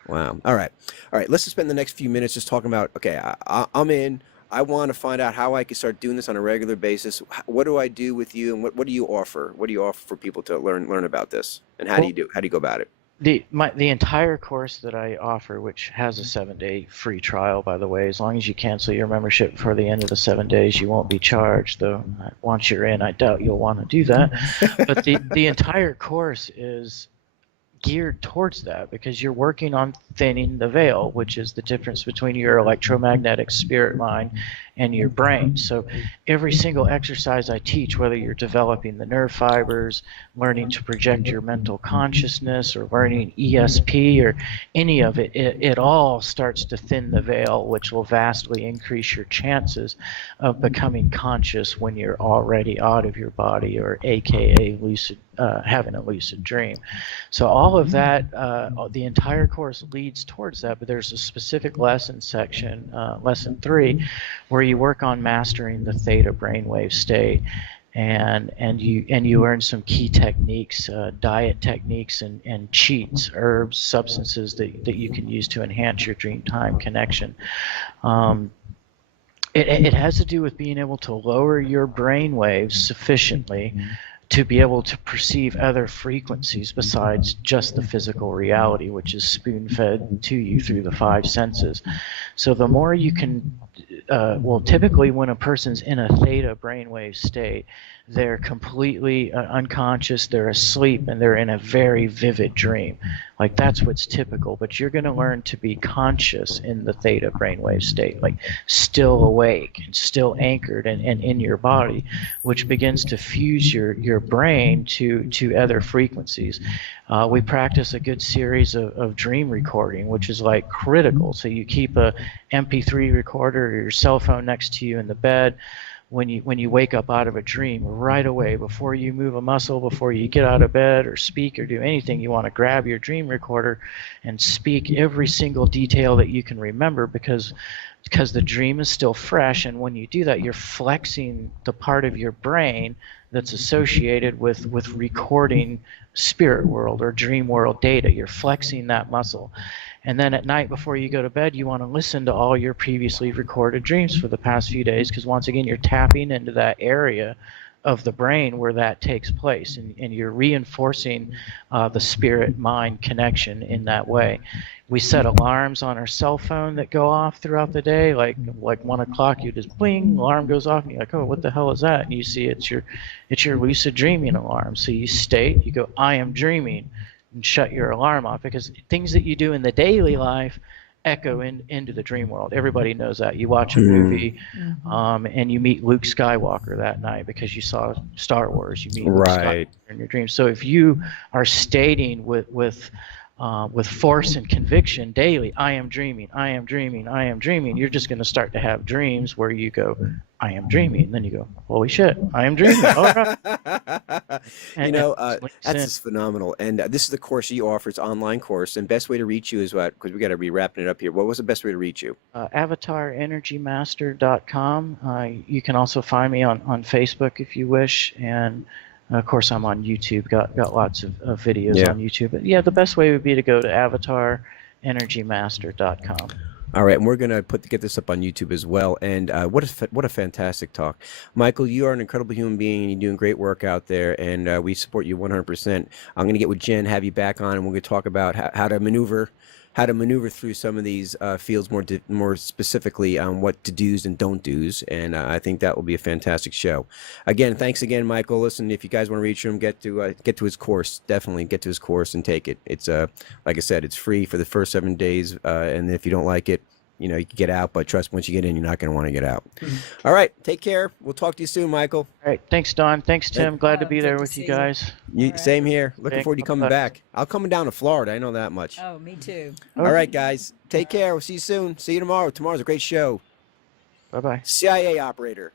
Wow. All right. Let's just spend the next few minutes just talking about, okay, I'm in. I want to find out how I can start doing this on a regular basis. What do I do with you, and what do you offer? What do you offer for people to learn about this, and how do you go about it? The entire course that I offer, which has a 7-day free trial, by the way, as long as you cancel your membership before the end of the 7 days, you won't be charged. Though once you're in, I doubt you'll want to do that. But the entire course is geared towards that, because you're working on thinning the veil, which is the difference between your electromagnetic spirit mind and your brain. So every single exercise I teach, whether you're developing the nerve fibers, learning to project your mental consciousness, or learning ESP, or any of it, it all starts to thin the veil, which will vastly increase your chances of becoming conscious when you're already out of your body, or AKA lucid, having a lucid dream. So all of that, the entire course leads towards that, but there's a specific lesson section, lesson 3, where you work on mastering the theta brainwave state. and you learn some key techniques, diet techniques, and cheats, herbs, substances that you can use to enhance your dream time connection. It has to do with being able to lower your brain waves sufficiently to be able to perceive other frequencies besides just the physical reality, which is spoon-fed to you through the five senses. So the more you can, well, typically when a person's in a theta brainwave state, they're completely unconscious, they're asleep, and they're in a very vivid dream. Like, that's what's typical, but you're going to learn to be conscious in the theta brainwave state, like still awake and still anchored and in your body, which begins to fuse your brain to other frequencies. We practice a good series of dream recording, which is like critical. So you keep a MP3 recorder or your cell phone next to you in the bed. When you wake up out of a dream, right away, before you move a muscle, before you get out of bed or speak or do anything, you want to grab your dream recorder and speak every single detail that you can remember, because the dream is still fresh. And when you do that, you're flexing the part of your brain that's associated with recording spirit world or dream world data. You're flexing that muscle. And then at night before you go to bed, you want to listen to all your previously recorded dreams for the past few days, because once again, you're tapping into that area of the brain where that takes place, and you're reinforcing the spirit-mind connection in that way. We set alarms on our cell phone that go off throughout the day, like 1 o'clock, you just bling, alarm goes off, and you're like, oh, what the hell is that? And you see it's your lucid dreaming alarm. So you state, you go, I am dreaming, and shut your alarm off, because things that you do in the daily life echo into the dream world. Everybody knows that. You watch a movie, and you meet Luke Skywalker that night because you saw Star Wars. You meet Luke Skywalker in your dreams. So if you are stating with force and conviction daily, I am dreaming, I am dreaming, I am dreaming, you're just going to start to have dreams where you go, I am dreaming, and then you go, holy shit, I am dreaming. All right. That's just phenomenal. And this is the course you offer. It's an online course. And best way to reach you is what? Because we got to be wrapping it up here. What was the best way to reach you? AvatarEnergyMaster.com. You can also find me on Facebook if you wish. And of course, I'm on YouTube. Got lots of videos on YouTube. But yeah, the best way would be to go to AvatarEnergyMaster.com. All right, and we're gonna get this up on YouTube as well. And what a fantastic talk, Michael. You are an incredible human being, and you're doing great work out there. And we support you 100%. I'm gonna get with Jen, have you back on, and we're gonna talk about how to maneuver through some of these fields more specifically on what to do's and don't do's. And I think that will be a fantastic show. Again, thanks again, Michael. Listen, if you guys want to reach him, get to his course. Definitely get to his course and take it. It's like I said, it's free for the first 7 days, and if you don't like it, you can get out. But trust me, once you get in, you're not going to want to get out. All right, take care. We'll talk to you soon, Michael. All right, thanks, Don. Thanks, Tim. Glad to be there with you guys. Same here. Looking forward to you coming back. I'll coming down to Florida. I know that much. Oh, me too. All right, guys. Take care. We'll see you soon. See you tomorrow. Tomorrow's a great show. Bye-bye. CIA operator.